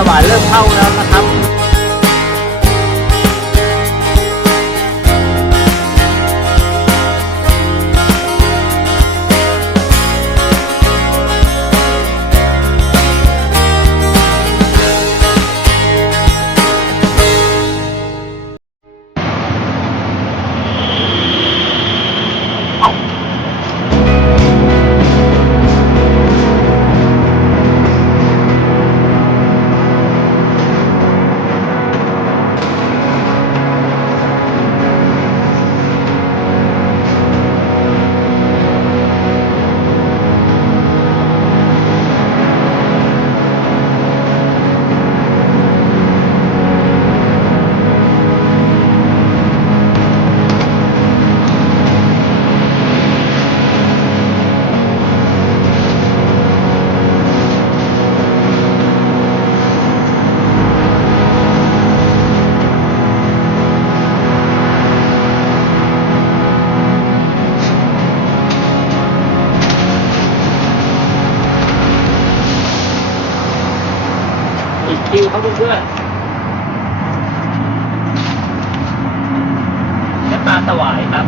สวายเริ่มเข้าแล้วนะครับ อีกคิวครับเพื่อนๆและปลาสวายครับ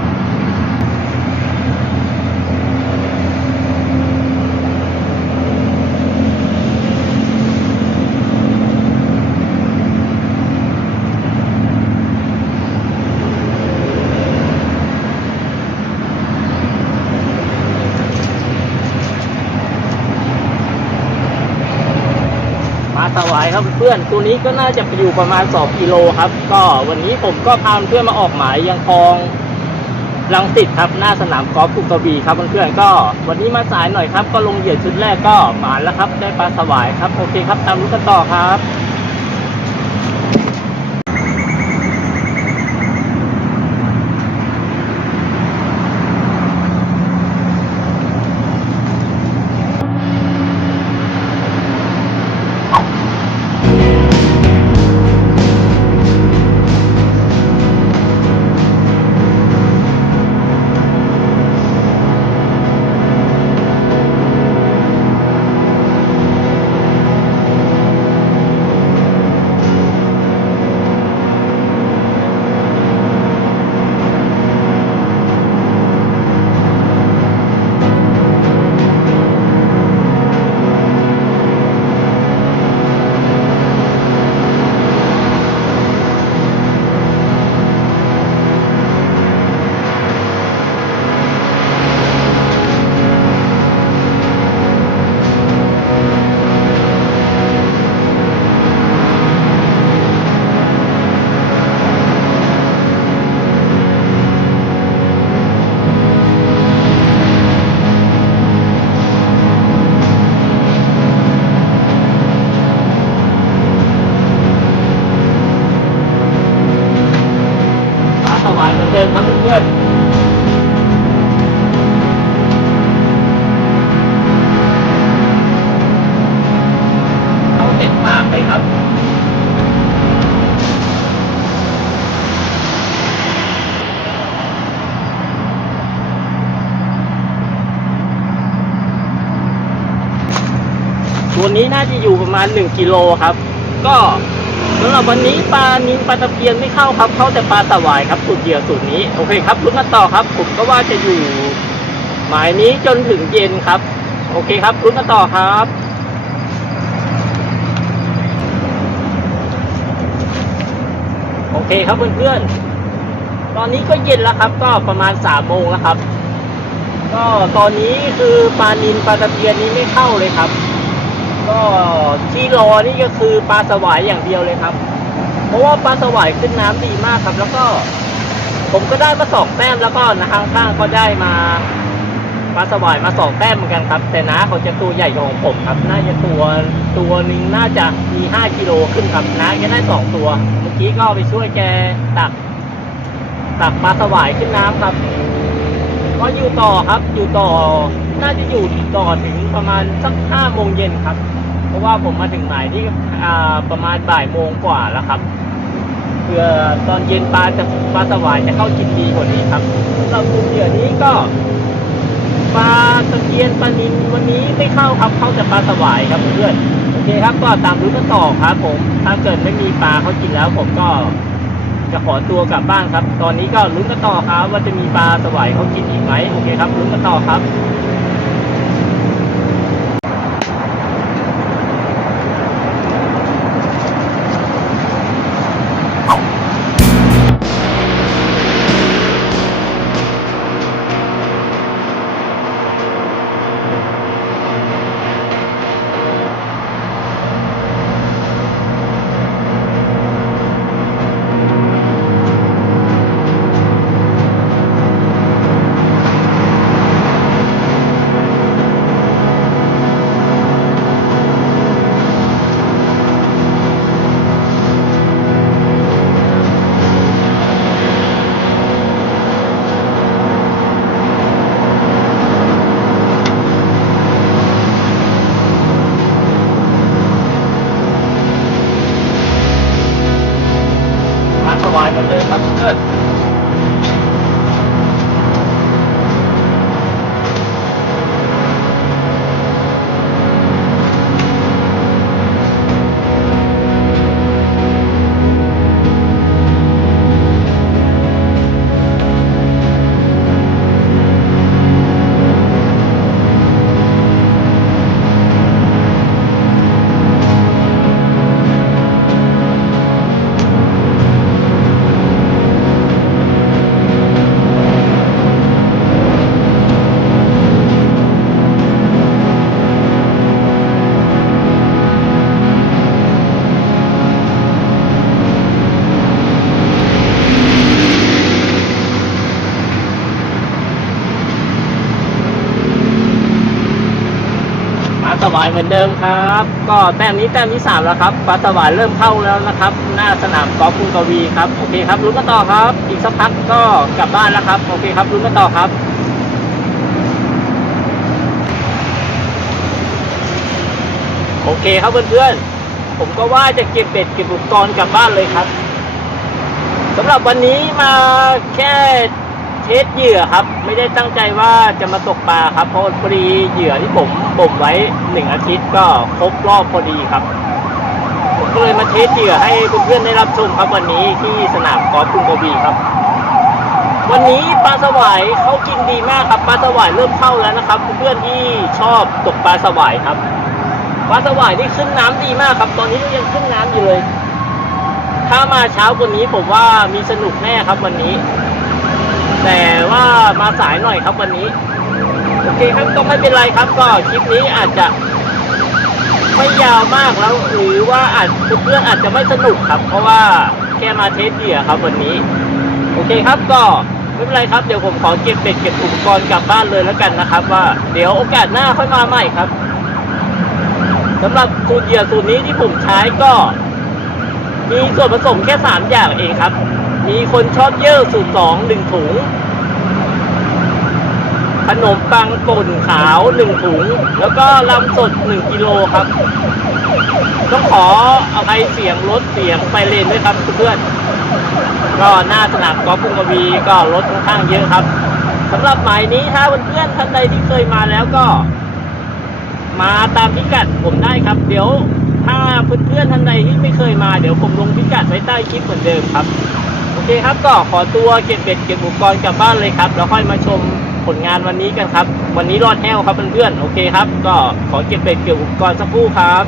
ปลาสวาย ครับเพื่อนตัวนี้ก็น่าจะอยู่ประมาณ 2กิโลครับ ก็วันนี้ผมก็พาเพื่อนมาออกหมายยังคลองลังสิตครับหน้าสนามกอล์ฟกุกระบี่ครับเพื่อนๆก็ วันนี้มาสายหน่อยครับ ก็ลงเหยื่อชุดแรกก็หมานแล้วครับ ได้ปลาสวายครับ โอเคครับตามรู้กันต่อครับ วนี้น่าจะอยู่ประมาณ 1กิโลครับ ก็สำหรับวันนี้ปลานินปลาตะเพียนไม่เข้าครับ เข้าแต่ปลาสวายครับสูตรเดียวสูตรนี้โอเคครับลุ้นกันต่อครับ ผมก็ว่าจะอยู่ หมายนี้จนถึงเย็นครับ โอเคครับลุ้นกันต่อครับโอเคครับเพื่อนๆ ตอนนี้ก็เย็นแล้วครับ ก็ประมาณสามโมงแล้วครับ ก็ตอนนี้คือปลานินปลาตะเพียนนี้ไม่เข้าเลยครับ ก็ที่รอนี่ก็คือปลาสวายอย่างเดียวเลยครับ เพราะว่าปลาสวายขึ้นน้ำดีมากครับ แล้วก็ ผมก็ได้มาสองแต้มแล้วก็นะข้างๆก็ได้มาปลาสวายมาสองแต้มเหมือนกันครับ แต่น้าเขาจะตัวใหญ่ของผมครับ น่าจะตัวตัวหนึ่งน่าจะมีห้ากิโลขึ้นครับน้าแกได้สองตัว เมื่อกี้ก็ไปช่วยแกตัก ตักปลาสวายขึ้นน้ำครับก็อยู่ต่อครับ อยู่ต่อ น่าจะอยู่ต่อถึงประมาณสักห้าโมงเย็นครับ เพราะว่าผมมาถึงหมายที่ประมาณบ่ายโมงกว่าแล้วครับเพื่อตอนเย็นปลาจะปลาสวายจะเข้ากินดีกว่านี้ครับสำหรับกลุ่มเหยื่อนี้ก็ปลาตะเพียนปลานินวันนี้ไม่เข้าครับเข้าแต่ปลาสวายครับเพื่อนโอเคครับก็ตามรู้กันต่อครับ ผม ถ้าเกิดไม่มีปลาเขากินแล้วผมก็จะขอตัวกลับบ้านครับ ตอนนี้ก็ลุ้นกันต่อครับ ว่าจะมีปลาสวายเขากินอีกไหมโอเคครับลุ้นกันต่อครับ เหมือนเดิมครับ ก็แต้มนี้แต้มที่สามแล้วครับปลาสวายเริ่มเข้าแล้วนะครับ หน้าสนามกอล์ฟกรุงกวีครับโอเคครับลุ้นกันต่อครับ อีกสักพักก็กลับบ้านแล้วครับโอเคครับลุ้นกันต่อครับโอเคครับเพื่อนๆ ผมก็ว่าจะเก็บเบ็ดเก็บอุปกรณ์กลับบ้านเลยครับสำหรับวันนี้มาแค่ เทสเหยื่อครับ ไม่ได้ตั้งใจว่าจะมาตกปลาครับเพราะพอดีเหยื่อที่ผมบ่มไว้หนึ่งอาทิตย์ก็ครบรอบพอดีครับผมก็เลยมาเทสเหยื่อให้เพื่อนๆได้รับชมครับวันนี้ที่สนามกอล์ฟกรุงกบีครับ วันนี้ปลาสวายเขากินดีมากครับปลาสวายเริ่มเข้าแล้วนะครับเพื่อนๆที่ชอบตกปลาสวายครับปลาสวายนี่ขึ้นน้ำดีมากครับ ตอนนี้ยังขึ้นน้ำอยู่เลย ถ้ามาเช้ากว่านี้ผมว่ามีสนุกแน่ครับวันนี้ แต่ว่ามาสายหน่อยครับวันนี้ โอเคครับก็ไม่เป็นไรครับ ก็คลิปนี้อาจจะไม่ยาวมากแล้วหรือว่าอาจเพื่อนอาจจะไม่สนุกครับ เพราะว่าแค่มาเทสเหยื่อครับวันนี้ โอเคครับก็ไม่เป็นไรครับเดี๋ยวผมขอเก็บเป็ดเก็บอุปกรณ์กลับบ้านเลยแล้วกันนะครับ ว่าเดี๋ยวโอกาสหน้าค่อยมาใหม่ครับสำหรับสูตรเหยื่อสูตรนี้ที่ผมใช้ก็ มีส่วนผสมแค่สามอย่างเองครับ มีคนชอบเยื่อสูตรสองหนึ่งถุง ขนมปังป่นขาวหนึ่งถุง แล้วก็ลำสดหนึ่งกิโลครับ ต้องขอเอาไปเสียงรถเสียงไฟเลนด้วยครับเพื่อนก็หน้าสนามกอล์ฟกรุงกวีก็รถค่อนข้างเยอะครับสำหรับหมายนี้ถ้าเพื่อนๆท่านใดที่เคยมาแล้วก็ มาตามพิกัดผมได้ครับ เดี๋ยวถ้าเพื่อนๆท่านใดที่ไม่เคยมาเดี๋ยวผมลงพิกัดไว้ใต้คลิปเหมือนเดิมครับ อเคครับก็ขอตัวเก็บเบ็ดเก็บอุปกรณ์กลับบ้านเลยครับแล้วค่อยมาชมผลงานวันนี้กันครับ วันนี้รอดแห้วครับเพื่อนๆโอเคครับ ก็ขอเก็บเบ็ดเก็บอุปกรณ์สักครู่ครับ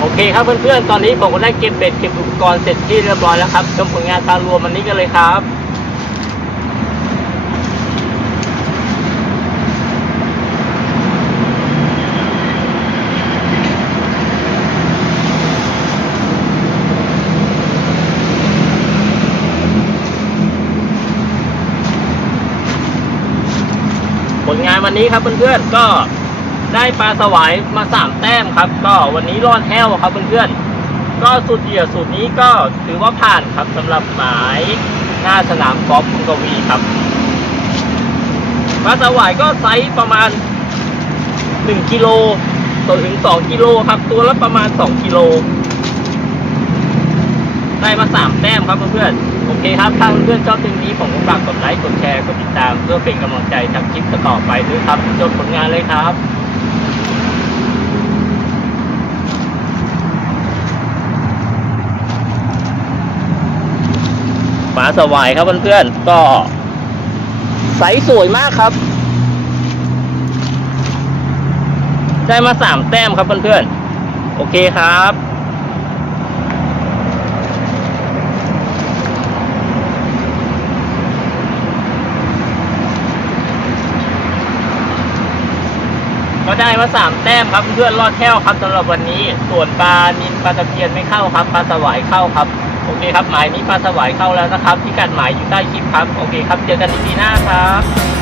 โอเคครับเพื่อนๆตอนนี้ผมก็ได้เก็บเบ็ดเก็บอุปกรณ์เสร็จที่เรียบร้อยแล้วครับชมผลงานตามรวมวันนี้กันเลยครับ ลงานวันนี้ครับเพื่อนๆก็ได้ปลาสวายมาสามแต้มครับ ก็วันนี้รอดแห้วครับเพื่อนๆก็สูตรเหยื่อสูตรนี้ก็ถือว่าผ่านครับสำหรับหมายหน้าสนามกอล์ฟคุณกวีครับปลาสวายก็ไซส์ประมาณหนึ่งกิโลต่อถึงสองกิโลครับ ตัวละประมาณสองกิโลได้มาสามแต้มครับเพื่อนๆ โอเคครับ ถ้าเพื่อนๆชอบคลิปนี้ผมก็ฝากกดไลค์ กดแชร์ กดติดตาม เพื่อเป็นกำลังใจทำคลิปต่อไปด้วยครับจบผลงานเลยครับปลาสวายครับเพื่อนๆ ก็ไซส์สวยมากครับ ได้มาสามแต้มครับเพื่อนๆ โอเคครับ ได้มาสามแต้มครับเพื่อนรอดแค่วครับสำหรับวันนี้ ส่วนปลานินปลาตะเพียนไม่เข้าครับปลาสวายเข้าครับ โอเคครับหมายนี้ปลาสวายเข้าแล้วนะครับที่กัดหมายอยู่ใต้คลิปครับ โอเคครับเจอกันอีพีหน้าครับ